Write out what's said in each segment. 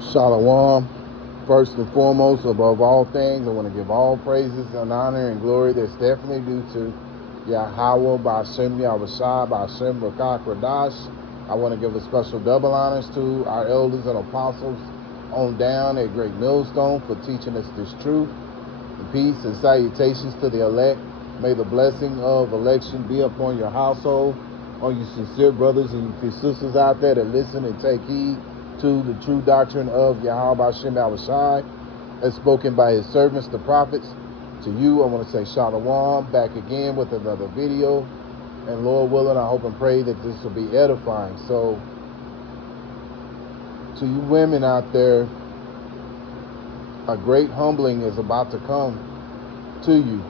Shalom. First and foremost, above all things, I want to give all praises and honor and glory that's definitely due to Yahweh, Ba'ashem Yahushua, Ba'ashem Rakah Kradash. I want to give a special double honors to our elders and apostles on down at Great Millstone for teaching us this truth. And peace and salutations to the elect. May the blessing of election be upon your household, on you sincere brothers and your sisters out there that listen and take heed to the true doctrine of Yahweh Hashem Yahushai, as spoken by his servants, the prophets. To you, I want to say Shalom, back again with another video. And Lord willing, I hope and pray that this will be edifying. So, to you women out there, a great humbling is about to come to you.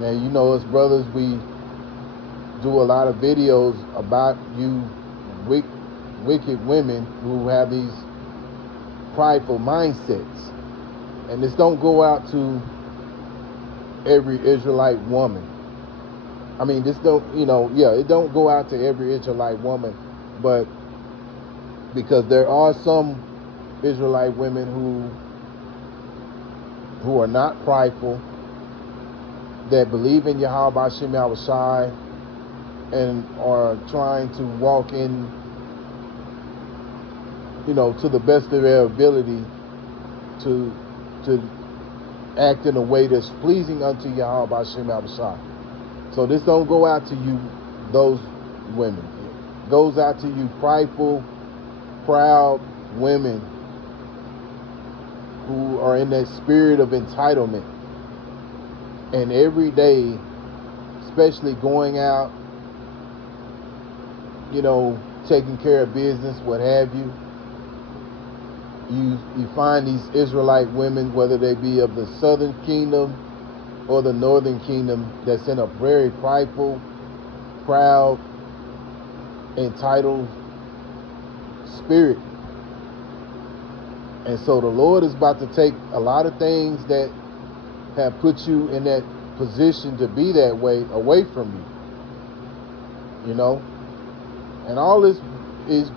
Now, you know, as brothers, we do a lot of videos about you wicked women who have these prideful mindsets. And this don't go out to every Israelite woman. I mean, this don't, it don't go out to every Israelite woman, but because there are some Israelite women who are not prideful, that believe in Yahweh Hashem Yahushai and are trying to walk in, to the best of their ability to act in a way that's pleasing unto Yahweh Hashem Yahushai. So this don't go out to you, those women. It goes out to you prideful, proud women who are in that spirit of entitlement. And every day, especially going out, taking care of business, what have you, you find these Israelite women, whether they be of the southern kingdom or the northern kingdom, that's in a very prideful, proud, entitled spirit. And so the Lord is about to take a lot of things that have put you in that position to be that way away from you. And all this is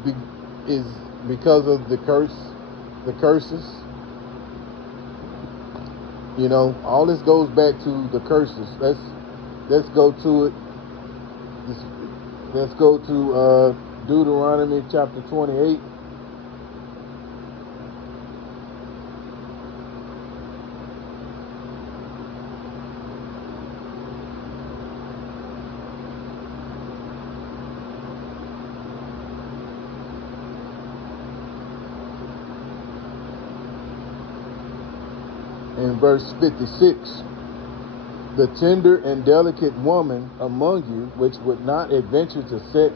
because of the curses. All this goes back to the curses. Let's go to it. Let's go to Deuteronomy chapter 28. In verse 56, the tender and delicate woman among you, which would not adventure to set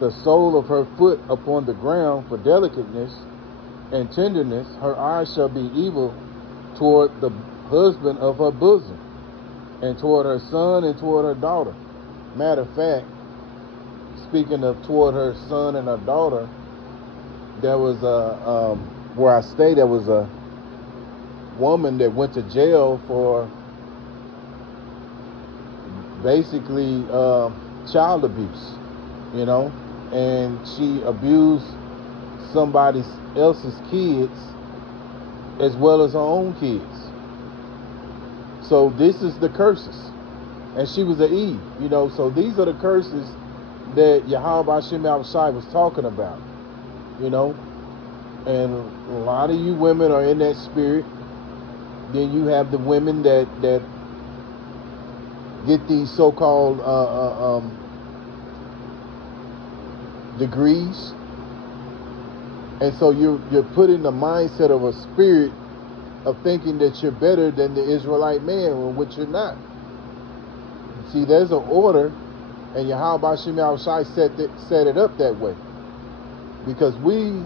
the sole of her foot upon the ground for delicateness and tenderness, her eyes shall be evil toward the husband of her bosom, and toward her son and toward her daughter. Matter of fact, speaking of toward her son and her daughter, there was where I stay, there was a woman that went to jail for basically child abuse, and she abused somebody else's kids as well as her own kids. So this is the curses, and she was an Eve, so these are the curses that Yahweh Hashem Yahushai was talking about, and a lot of you women are in that spirit. Then you have the women that get these so-called degrees, and so you're put in the mindset of a spirit of thinking that you're better than the Israelite man, which you're not. See, there's an order, and Yahweh Hashem Yahushai set it up that way, because we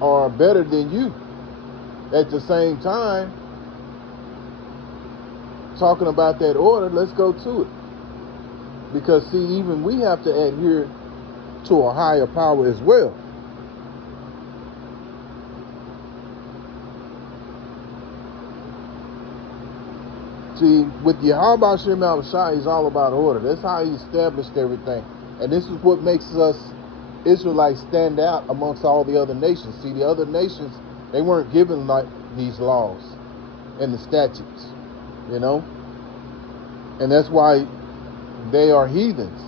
are better than you. At the same time, talking about that order, let's go to it. Because, see, even we have to adhere to a higher power as well. See, with Yahweh Hashem Shai, he's all about order. That's how he established everything. And this is what makes us Israelites stand out amongst all the other nations. See, the other nations, they weren't given like these laws and the statutes, you know, and that's why they are heathens,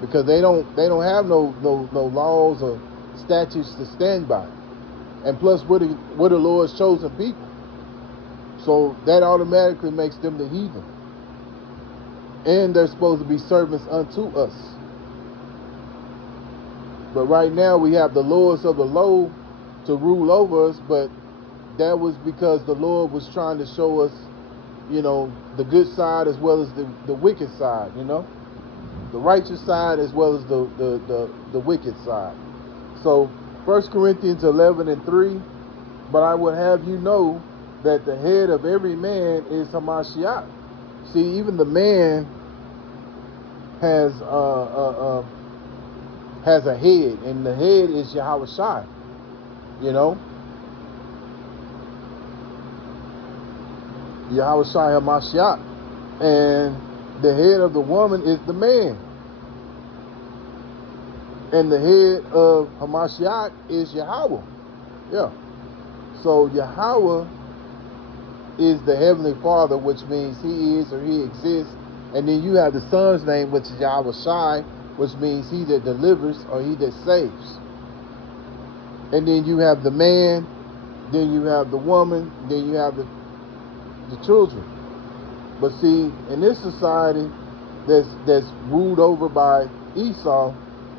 because they don't have no laws or statutes to stand by, and plus we're the Lord's chosen people, so that automatically makes them the heathen, and they're supposed to be servants unto us. But right now we have the lords of the low to rule over us, but that was because the Lord was trying to show us, you know, the good side as well as the wicked side, you know, the righteous side as well as the wicked side. So 1 Corinthians 11:3, but I would have you know that the head of every man is Hamashiach. See, even the man has a head, and the head is Yahweh Shai, you know. Yahweh Shai HaMashiach. And the head of the woman is the man. And the head of HaMashiach is Yahweh. Yeah. So Yahweh is the Heavenly Father, which means He is or He exists. And then you have the Son's name, which is Yahweh Shai, which means He that delivers or He that saves. And then you have the man, then you have the woman, then you have the children. But see, in this society that's ruled over by Esau,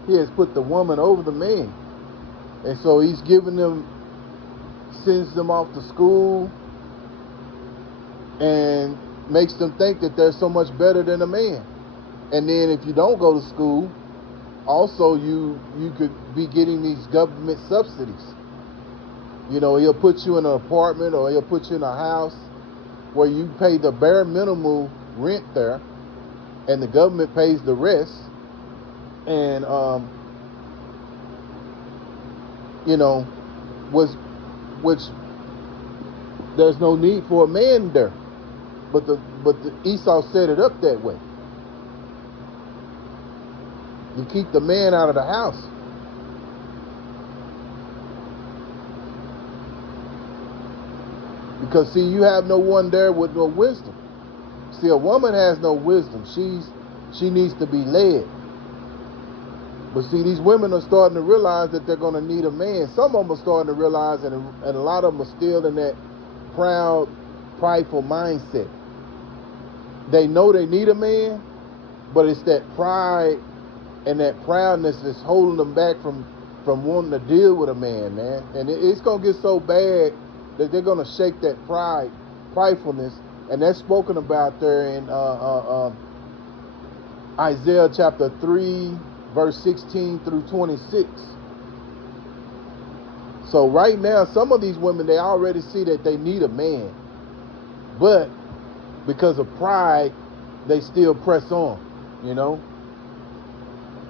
he has put the woman over the man. And so he's giving them, sends them off to school, and makes them think that they're so much better than a man. And then if you don't go to school, also you could be getting these government subsidies. You know, he'll put you in an apartment, or he'll put you in a house where you pay the bare minimum rent there, and the government pays the rest. And you know, which there's no need for a man there, but the Esau set it up that way. You keep the man out of the house. Because see, you have no one there with no wisdom. See, a woman has no wisdom. She needs to be led. But see, these women are starting to realize that they're going to need a man. Some of them are starting to realize, and a lot of them are still in that proud, prideful mindset. They know they need a man, but it's that pride and that proudness that's holding them back from wanting to deal with a man, man. And it's going to get so bad that they're going to shake that pridefulness, and that's spoken about there in Isaiah chapter 3, verse 16 through 26. So right now, some of these women, they already see that they need a man, but because of pride, they still press on, you know.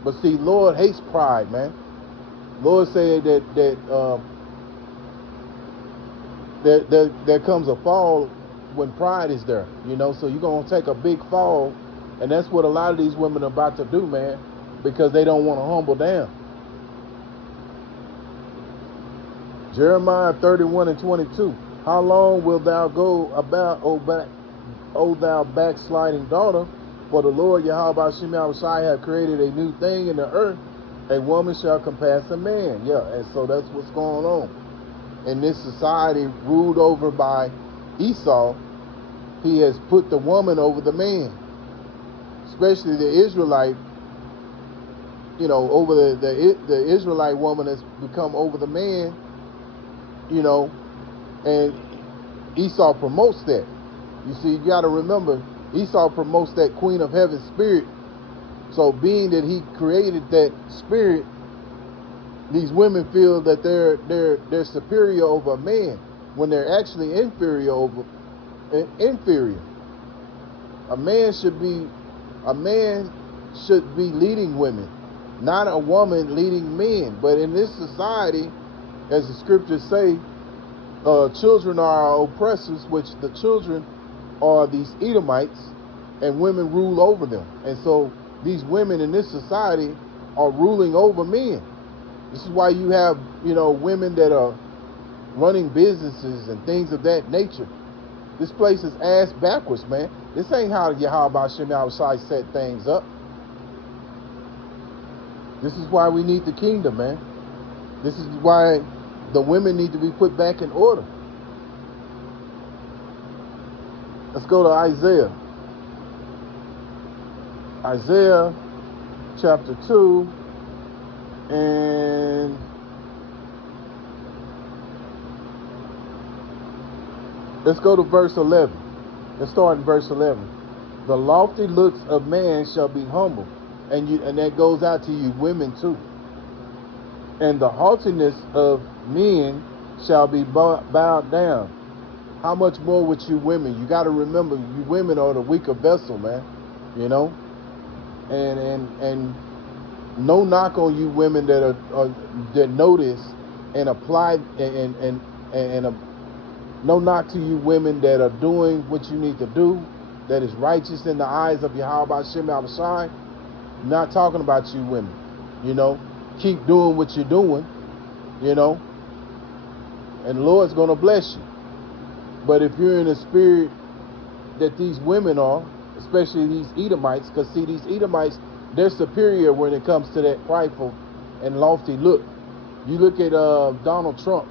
But see, Lord hates pride, man. Lord said that there comes a fall when pride is there, you know. So you're going to take a big fall, and that's what a lot of these women are about to do, man, because they don't want to humble down. Jeremiah 31:22. How long wilt thou go about, O thou backsliding daughter? For the Lord Yahweh Shai hath created a new thing in the earth. A woman shall compass a man. Yeah, and so that's what's going on. In this society ruled over by Esau, he has put the woman over the man. Especially the Israelite, you know, over the Israelite woman has become over the man, you know, and Esau promotes that. You see, you got to remember, Esau promotes that Queen of Heaven spirit. So being that he created that spirit, these women feel that they're superior over a man when they're actually inferior. A man should be leading women, not a woman leading men. But in this society, as the scriptures say, children are our oppressors, which the children are these Edomites, and women rule over them. And so these women in this society are ruling over men. This is why you have, women that are running businesses and things of that nature. This place is ass backwards, man. This ain't how Yahweh Shem outside set things up. This is why we need the kingdom, man. This is why the women need to be put back in order. Let's go to Isaiah. Isaiah chapter 2 and let's go to verse 11. Let's start in verse 11. The lofty looks of man shall be humble, and that goes out to you women too. And the haughtiness of men shall be bowed down. How much more with you women? You got to remember, you women are the weaker vessel, man. And no knock on you women that know this and apply, and no knock to you women that are doing what you need to do, that is righteous in the eyes of Yahweh Shem Abishai. Not talking about you women. Keep doing what you're doing, and the Lord's going to bless you. But if you're in the spirit that these women are, especially these Edomites, because see, these Edomites, they're superior when it comes to that prideful and lofty look. You look at Donald Trump.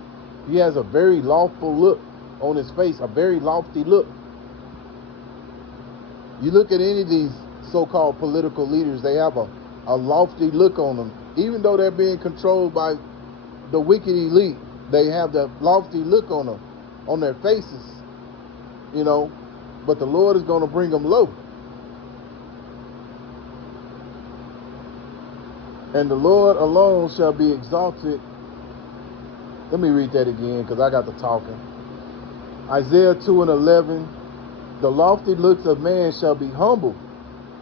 He has a very lofty look on his face, a very lofty look. You look at any of these so-called political leaders, they have a lofty look on them. Even though they're being controlled by the wicked elite, they have that lofty look on them, on their faces, but the Lord is going to bring them low. And the Lord alone shall be exalted. Let me read that again because I got the talking. Isaiah 2 and 11. The lofty looks of man shall be humble,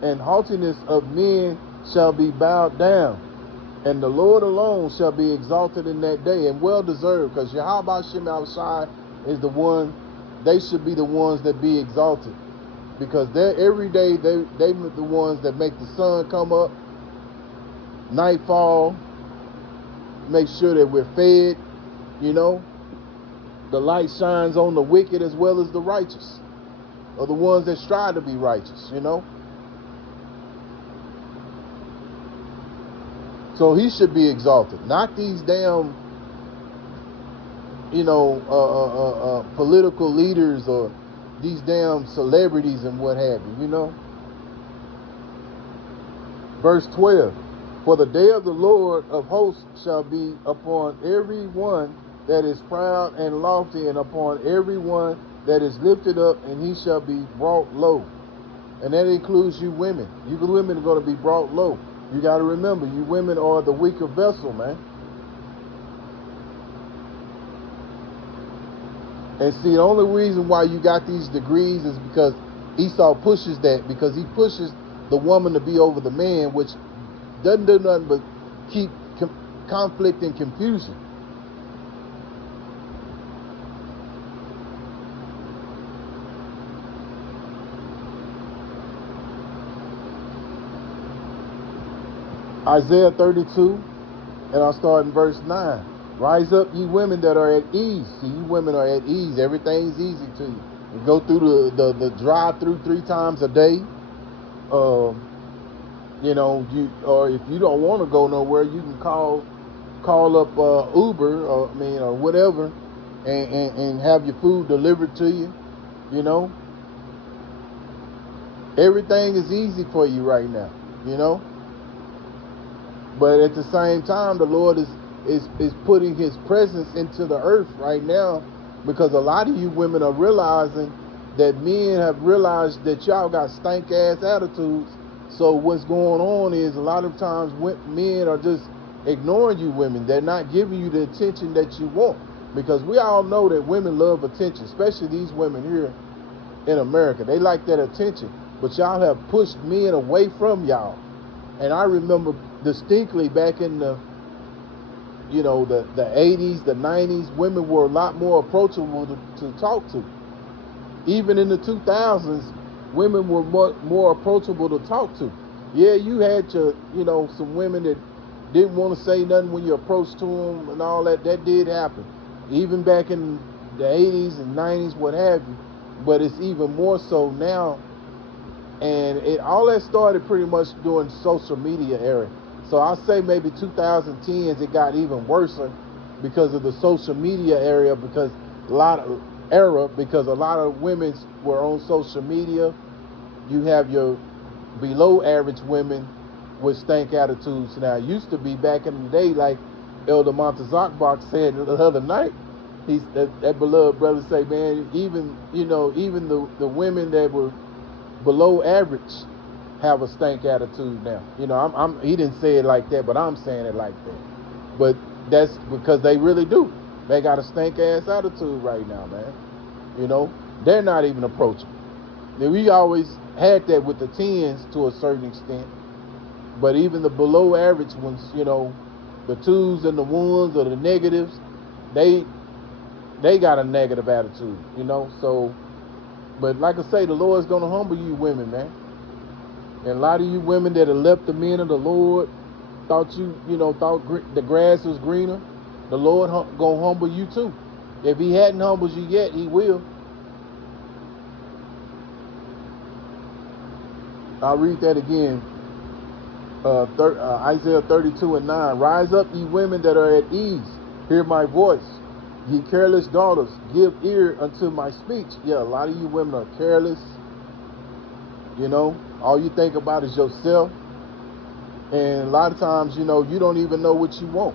and haughtiness of men shall be bowed down. And the Lord alone shall be exalted in that day, and well deserved, because Yahweh Shem outside is the one. They should be the ones that be exalted, because every day they the ones that make the sun come up, nightfall, make sure that we're fed. The light shines on the wicked as well as the righteous, or the ones that strive to be righteous. So he should be exalted, not these damn, political leaders or these damn celebrities and what have you, Verse 12, for the day of the Lord of hosts shall be upon every one that is proud and lofty, and upon every one that is lifted up, and he shall be brought low. And that includes you women. You women are going to be brought low. You got to remember, you women are the weaker vessel, man. And see, the only reason why you got these degrees is because Esau pushes that, because he pushes the woman to be over the man, which doesn't do nothing but keep conflict and confusion. Isaiah 32, and I'll start in verse 9. Rise up, ye women that are at ease. See, you women are at ease. Everything's easy to you. You go through the drive-through 3 times a day. Or if you don't want to go nowhere, you can call up Uber or whatever, and have your food delivered to you. Everything is easy for you right now. But at the same time, the Lord is putting his presence into the earth right now, because a lot of you women are realizing that men have realized that y'all got stank ass attitudes. So what's going on is a lot of times men are just ignoring you women. They're not giving you the attention that you want, because we all know that women love attention, especially these women here in America. They like that attention, but y'all have pushed men away from y'all. And I remember distinctly back in the 80s, the 90s, women were a lot more approachable to talk to. Even in the 2000s, women were more approachable to talk to. Yeah, you had your, some women that didn't want to say nothing when you approached to them and all that. That did happen, even back in the 80s and 90s, what have you. But it's even more so now, and all that started pretty much during social media era. So I say maybe 2010s it got even worse because of the social media area, because a lot of women were on social media. You have your below average women with stank attitudes. Now, it used to be back in the day, like Elder Montezakbach said the other night. That beloved brother say, man, even the women that were below average have a stank attitude now. He didn't say it like that, but I'm saying it like that. But that's because they really do. They got a stank ass attitude right now, man. They're not even approachable. Now, we always had that with the tens to a certain extent, but even the below average ones, the twos and the ones or the negatives, they got a negative attitude, So, but like I say, the Lord's gonna humble you women, man. And a lot of you women that have left the men of the Lord, thought the grass was greener, the Lord gonna humble you too. If He hadn't humbled you yet, He will. I'll read that again. Isaiah 32:9. Rise up, ye women that are at ease. Hear my voice. Ye careless daughters, give ear unto my speech. Yeah, a lot of you women are careless. All you think about is yourself. And a lot of times, you don't even know what you want.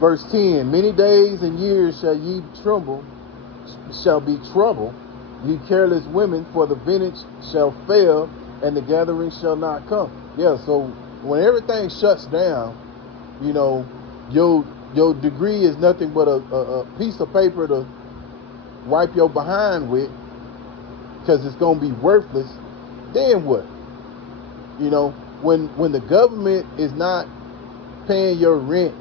Verse 10. Many days and years shall be trouble, ye careless women, for the vintage shall fail, and the gathering shall not come. Yeah, so when everything shuts down, your degree is nothing but a piece of paper to wipe your behind with, because it's going to be worthless. Then what? When the government is not paying your rent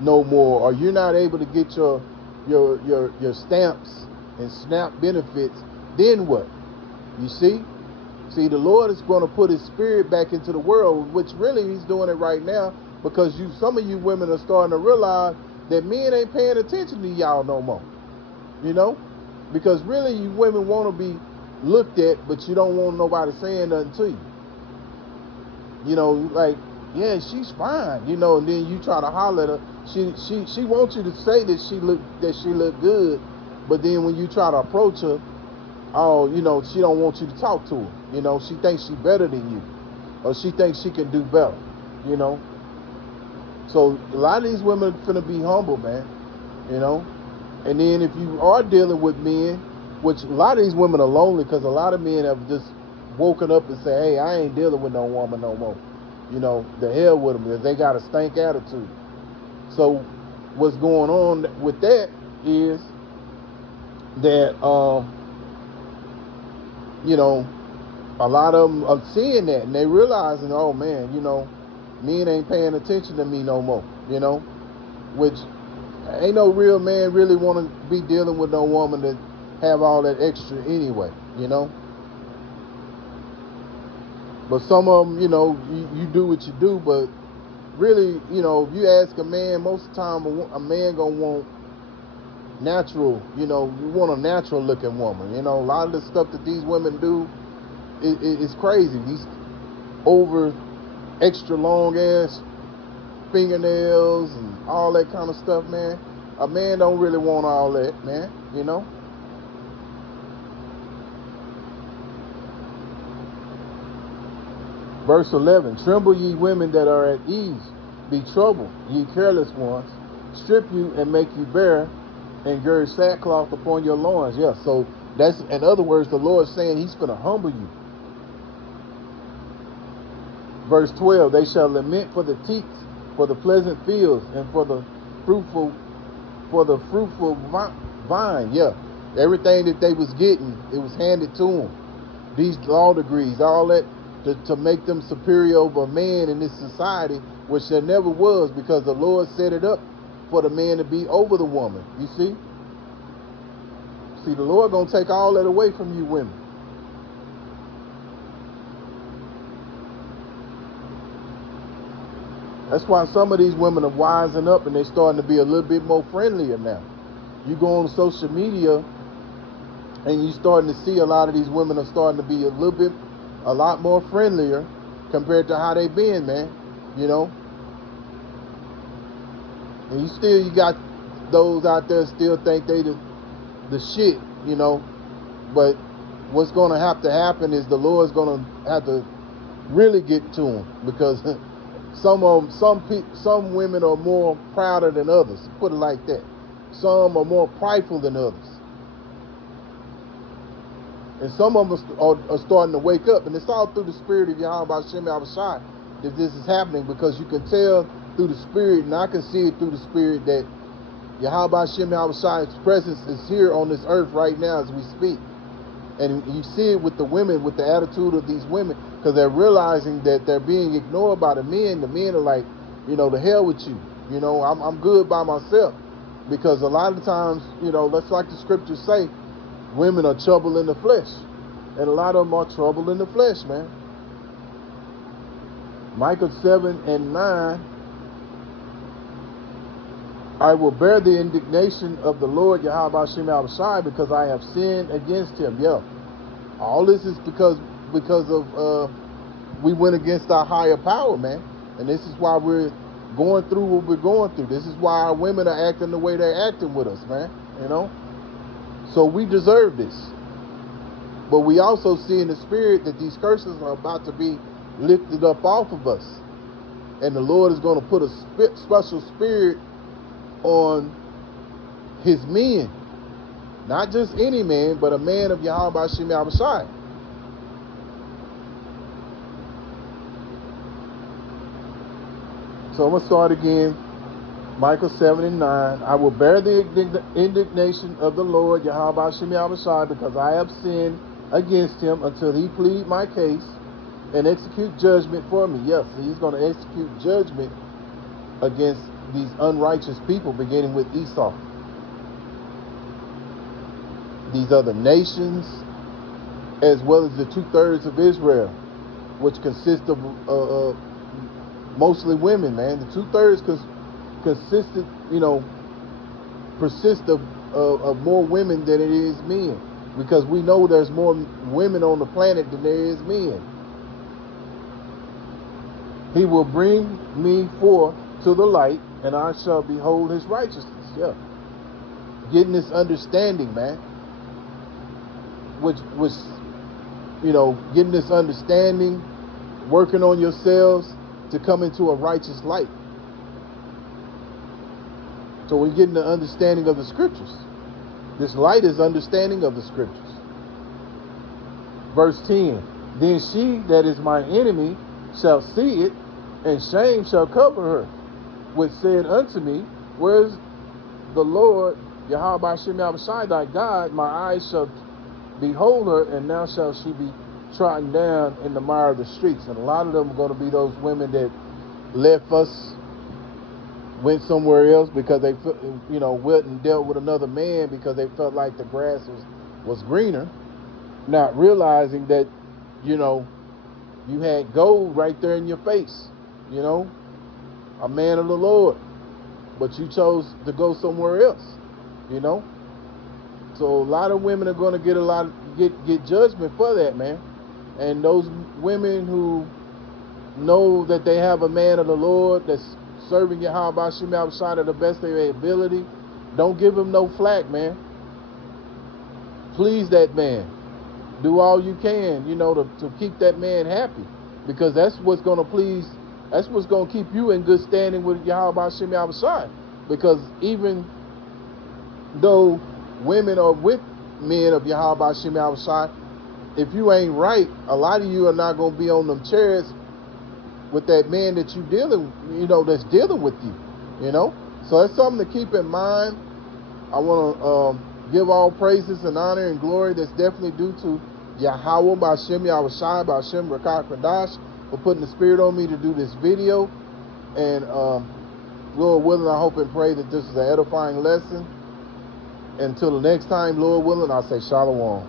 no more, or you're not able to get your stamps and SNAP benefits, then what? You see, the Lord is going to put His Spirit back into the world, which really He's doing it right now, because some of you women are starting to realize that men ain't paying attention to y'all no more. Because really you women want to be looked at, but you don't want nobody saying nothing to you. Like, yeah, she's fine. And then you try to holler at her. She wants you to say that she look good, but then when you try to approach her, she don't want you to talk to her. She thinks she's better than you, or she thinks she can do better. So a lot of these women are finna be humble, man. And then if you are dealing with men, which a lot of these women are lonely, because a lot of men have just woken up and say, hey, I ain't dealing with no woman no more. The hell with them, because they got a stank attitude. So what's going on with that is that, a lot of them are seeing that, and they realizing, oh man, men ain't paying attention to me no more, which ain't no real man really want to be dealing with no woman that have all that extra anyway, But some of them, you do what you do, but really, if you ask a man, most of the time a man gonna want natural, you want a natural looking woman. A lot of the stuff that these women do is crazy. These over extra long ass fingernails and all that kind of stuff, man. A man don't really want all that, man, Verse 11, tremble ye women that are at ease, be troubled, ye careless ones, strip you and make you bare, and gird sackcloth upon your loins. Yeah, so that's, in other words, the Lord's saying He's going to humble you. Verse 12, they shall lament for the teats, for the pleasant fields, and for the fruitful vine. Yeah, everything that they was getting, it was handed to them. These law degrees, all that, to make them superior over a man in this society, which there never was, because the Lord set it up for the man to be over the woman. You see? The Lord gonna take all that away from you women. That's why some of these women are wising up and they're starting to be a little bit more friendlier now. You go on social media and you're starting to see a lot of these women are starting to be a lot more friendlier compared to how they been, man. You know? And you got those out there still think they the shit, you know. But what's going to have to happen is the Lord's going to have to really get to them, because some women are more prouder than others. Put it like that. Some are more prideful than others. And some of them are starting to wake up. And it's all through the spirit of Yahweh Shem Yahushai that this is happening, because you can tell through the spirit, and I can see it through the spirit, that Yahweh Shem Yahushai's presence is here on this earth right now as we speak. And you see it with the women, with the attitude of these women, because they're realizing that they're being ignored by the men. The men are like, you know, the hell with you. You know, I'm good by myself. Because a lot of times, you know, that's like the scriptures say, women are trouble in the flesh. And a lot of them are trouble in the flesh, man. Micah 7:9, I will bear the indignation of the Lord Yahweh Shem Yahushai, because I have sinned against him. Yeah. All this is because of we went against our higher power, man. And this is why we're going through what we're going through. This is why our women are acting the way they're acting with us, man. You know? So we deserve this. But we also see in the spirit that these curses are about to be lifted up off of us. And the Lord is going to put a special spirit on his men. Not just any man, but a man of Yahweh Shem Yahushai. So I'm going to start again. Micah 7:9. I will bear the indignation of the Lord Yahweh Shem Yahushai, because I have sinned against him, until he plead my case and execute judgment for me. Yes, he's going to execute judgment against these unrighteous people, beginning with Esau. These other nations, as well as the 2/3 of Israel, which consist of mostly women, man. The 2/3 persist of more women than it is men, because we know there's more women on the planet than there is men. He will bring me forth to the light, and I shall behold his righteousness. Yeah. Getting this understanding, man. Which getting this understanding, working on yourselves to come into a righteous light. So we're getting the understanding of the scriptures. This light is understanding of the scriptures. Verse 10, then she that is my enemy shall see it, and shame shall cover her, which said unto me, where is the Lord Yahweh Shem Yahushai thy God? My eyes shall behold her, and now shall she be trodden down in the mire of the streets. And a lot of them are going to be those women that left us, went somewhere else because they, went and dealt with another man because they felt like the grass was greener, not realizing that, you had gold right there in your face, a man of the Lord, but you chose to go somewhere else, So a lot of women are going to get judgment for that, man. And those women who know that they have a man of the Lord that's serving Yahweh Shem Yahushai to the best of their ability, don't give him no flack, man. Please that man. Do all you can, to keep that man happy, because that's what's going to keep you in good standing with Yahweh Shem Yahushai. Because even though women are with men of Yahweh Shem Yahushai, if you ain't right, a lot of you are not going to be on them chairs with that man that you that's dealing with you, So that's something to keep in mind. I want to give all praises and honor and glory that's definitely due to Yahweh B'Shem Yahushai B'Shem Rakah Kradash for putting the spirit on me to do this video. And Lord willing, I hope and pray that this is an edifying lesson. Until the next time, Lord willing, I'll say Shalom.